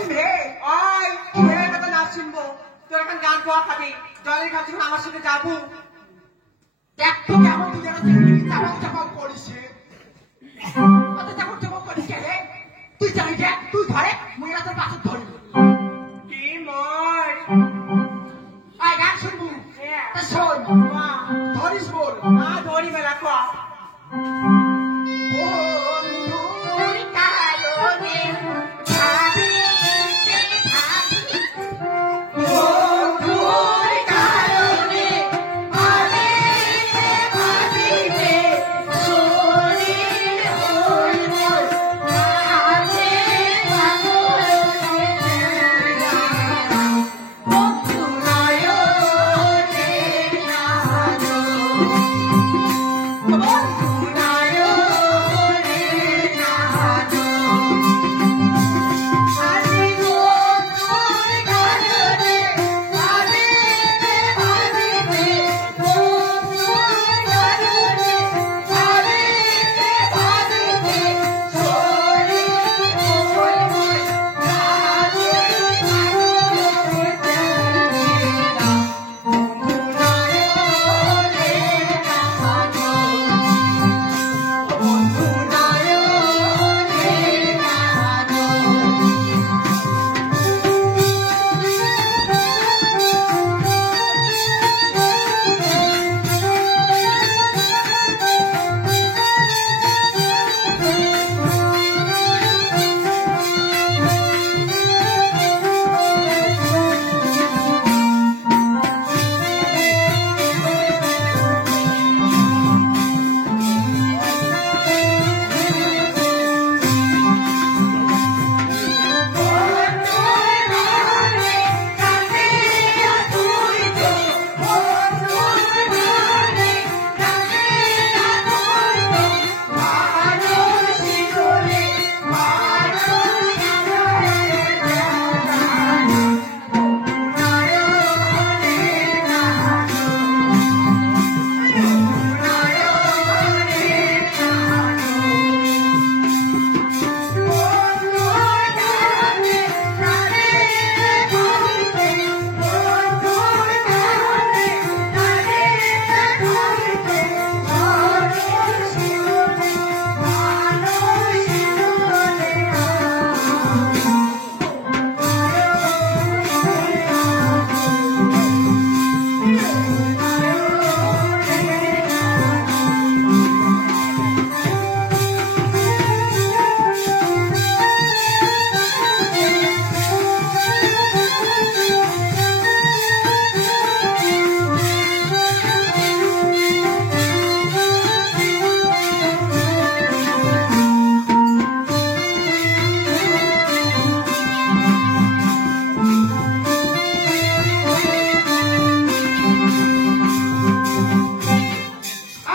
করিম হে ওই হে কথা না শুনবো তুই এখন গান গাওয়া খাবি জলের কাছে আমার সাথে যাবো দেখ তো কেমন তুই যেন চাপাক চাপাক করিস অত চাপক চাপক করিস হে তুই জানি দেখ তুই ধরে মুইরা তোর পাশে ধরি কি মই আয় গান শুনবো তা শোন ধরিস বল ধরি মেলা কো বন্ধুর কারণে বন্ধুর কারণে ভাবিতে ভাবিতে শরীর হইল আছে বন্ধু নয়নে নানো বন্ধু নয়নে নানো আজি বন্ধুর কারণে ভাবিতে ভাবিতে বন্ধুর কারণে ভাবিতে ভাবিতে শরীর হইল আছে বন্ধু নয়নে নানো বন্ধু নয়নে নানো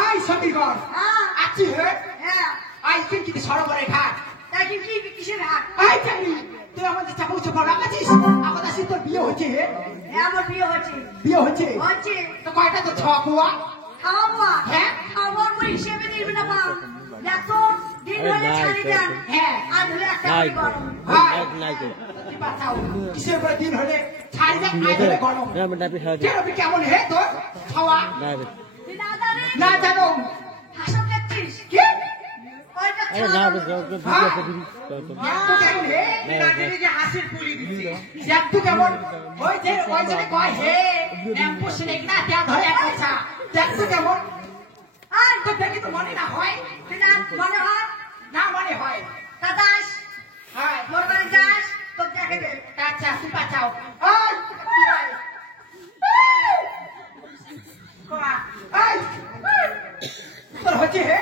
আই সতীগণ আছি হে আই কিন্তু সরোবরে ঘাট আই জানি তুই আমাদের চাপক চাপক রাখাছিস আমাদের আসি তোর বিয়ে হচ্ছে হে বিয়ে হচ্ছে তো কয়টা তো ছকুয়া হ্যাঁ কিসের পরে দিন হলে ছাড়ি দেখ আজ হলে গরম কেমন হে তোর খাওয়া না জানো কি হাসির পুলি দিচ্ছে দেখ তুই কেমন ওই যে কয় হে এম্পুস না দেয়া ধরে পয়সা দেখ তুই কেমন তো দেখি তো মনে না হয় না মনে হয় হ্যাঁ আচ্ছা তুই বাঁচাও তোর হচ্ছে হে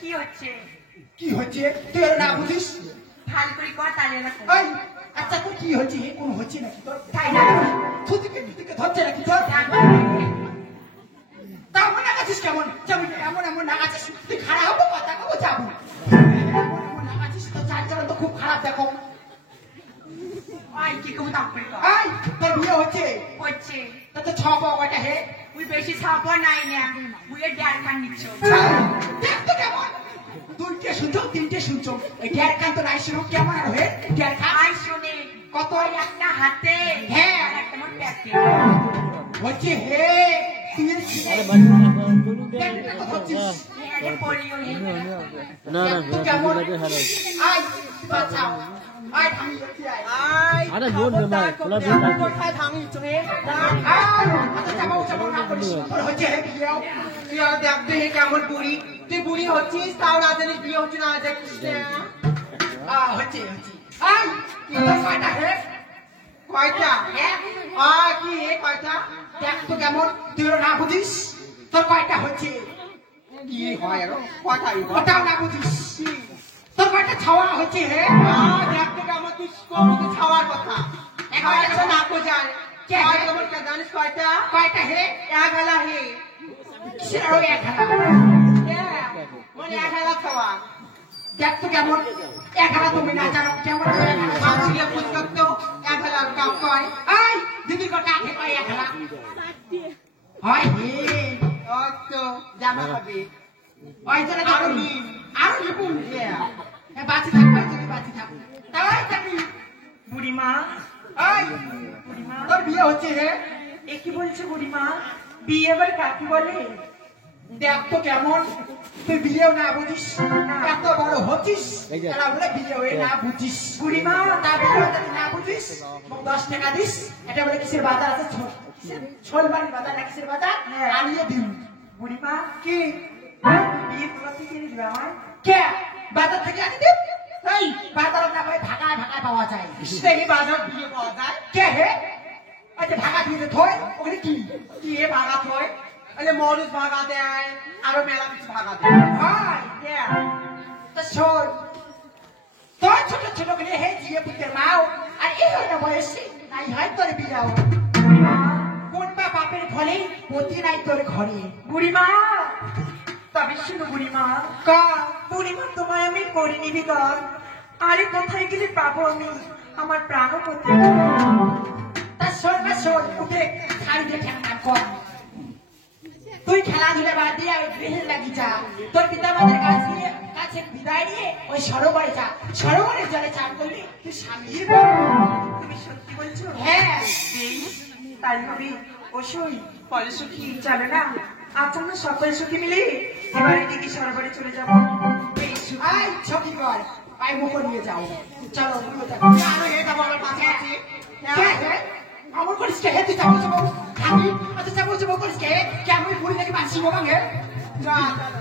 কি হচ্ছে কি হচ্ছে তুই আর না বুঝিস ভাল করে কর তাহলে না এই আচ্ছা তোর কি হচ্ছে হে কোন হচ্ছে নাকি তোর তাই না ছুটিকে ধরছে নাকি তোর তাও মনে কাছিস কেমন যেমন এমন এমন না কাছিস তুই খারাপ হবো কথা কবো যাবো এমন না কাছিস তো চার চার তো খুব খারাপ দেখো আই কি কম দাম করে কর এই তোর বিয়ে হচ্ছে তা তো ছ পাওয়াটা হে উই বেশি ছাপ নাই না উই এর ডাল খান নিচ্ছ দেখ তো কেমন দুইটে শুনছো তিনটে শুনছো এই গ্যার কান তো নাই শুনো কেমন আর হে গ্যার খা আই শুনে কত তো একটা হাতে হ্যাঁ একটা মোট প্যাকে হচ্ছে হে তুই এটা পরিও কেমন আই বাঁচাও আই আমি আরে ভোট দে ভাই খোলা ভোট আছে কোথায় ভাঙি তুমি হচ্ছে হে বিয়েও তুই আর দেখতে হে কেমন বুড়ি তুই বুড়ি হচ্ছিস তাও না জানিস বিয়ে হচ্ছে না দেখিস হচ্ছে আই কয়টা হে কয়টা কি হে কয়টা দেখ তো কেমন তুই না বুঝিস তোর কয়টা হচ্ছে কি হয় কয়টা ওটাও না বুঝিস তোর কয়টা ছাওয়া হচ্ছে হে দেখতে কেমন তুই কমিতে খাওয়ার কথা একটা না কো যায় কেমন জানিস কয়টা কয়টা হে এক হেলা হে কিসের আরো এক হালা মানে এক হেলা খাওয়া দেখ তো কেমন এক হালা তুমি না জানো কেমন মানুষকে পুস্তক তো এক হেলার কাপ কয় আই দিদি কটা হে কয় এক হালা হয় হে তো জামা হবে ওই জন্য আরো নিন আরো নিপুণ বাঁচি থাকবে যদি বাঁচি থাকবে তাই থাকবি বুড়িমা ওই তোর বিয়ে হচ্ছে হে এ কি বলছে বুড়িমা বিয়ে এবার কাকে বলে দেখ তো কেমন তুই বিয়েও না বুঝিস এত বড় হচ্ছিস এরা বলে বিয়ে হয়ে না বুঝিস বুড়িমা তা বিয়ে না বুঝিস 10 টাকা দিস এটা বলে কিসের বাজার আছে ছোলবাড়ির বাজার না কিসের বাজার আনিয়ে দিন বুড়িমা কি বিয়ে কোথা থেকে এনে দিবে আমার কে বাজার থেকে আনি দিন এই বাজার না পাই ঢাকায় ঢাকায় পাওয়া যায় সেই বাজার বিয়ে পাওয়া যায় কে হে আচ্ছা ঢাকা দিয়ে থয় ওখানে কি কি এ ভাগা থয় আরে মরুচ ভাগা দেয় আরো মেলা কিছু ভাগা দেয় হয় তা শোন তোর ছোট ছোট করে হে দিয়ে পুতে মাও আর এই হয় না বয়সে নাই হয় তোর বিয়াও কোন বা বাপের ঘরে পতি নাই তোর ঘরে বুড়িমা তবে শুনো বুড়িমা কা বুড়িমা তোমায় আমি করে নিবি কর আরে কোথায় গেলে পাবো আমি আমার প্রাণও কোথায় তা শোন না শোন উঠে খাই দিয়ে ঠেকা কর তুই খেলাধুলা বাদ দিয়ে ওই গৃহে লাগি যা তোর পিতা মাতার কাছে বিদায় নিয়ে ওই সরোবরে যা সরোবরে জলে চান করবি তুই স্বামীর তুমি সত্যি বলছো হ্যাঁ তাই হবে অসই ফলে সুখী চলো না আজ আমরা সকল সুখী মিলে এবারে দিকে সরোবরে চলে যাবো এই সুখী আই ছবি কর পাই মুখ নিয়ে যাও চলো আরো হে যাবো আমার পাশে আছে আমার করিস কে তুই চাবো চাবো আমি আচ্ছা চাবো চাবো করিস কে আমি বুড়ি নাকি বাঁচি বাঙে যা চলো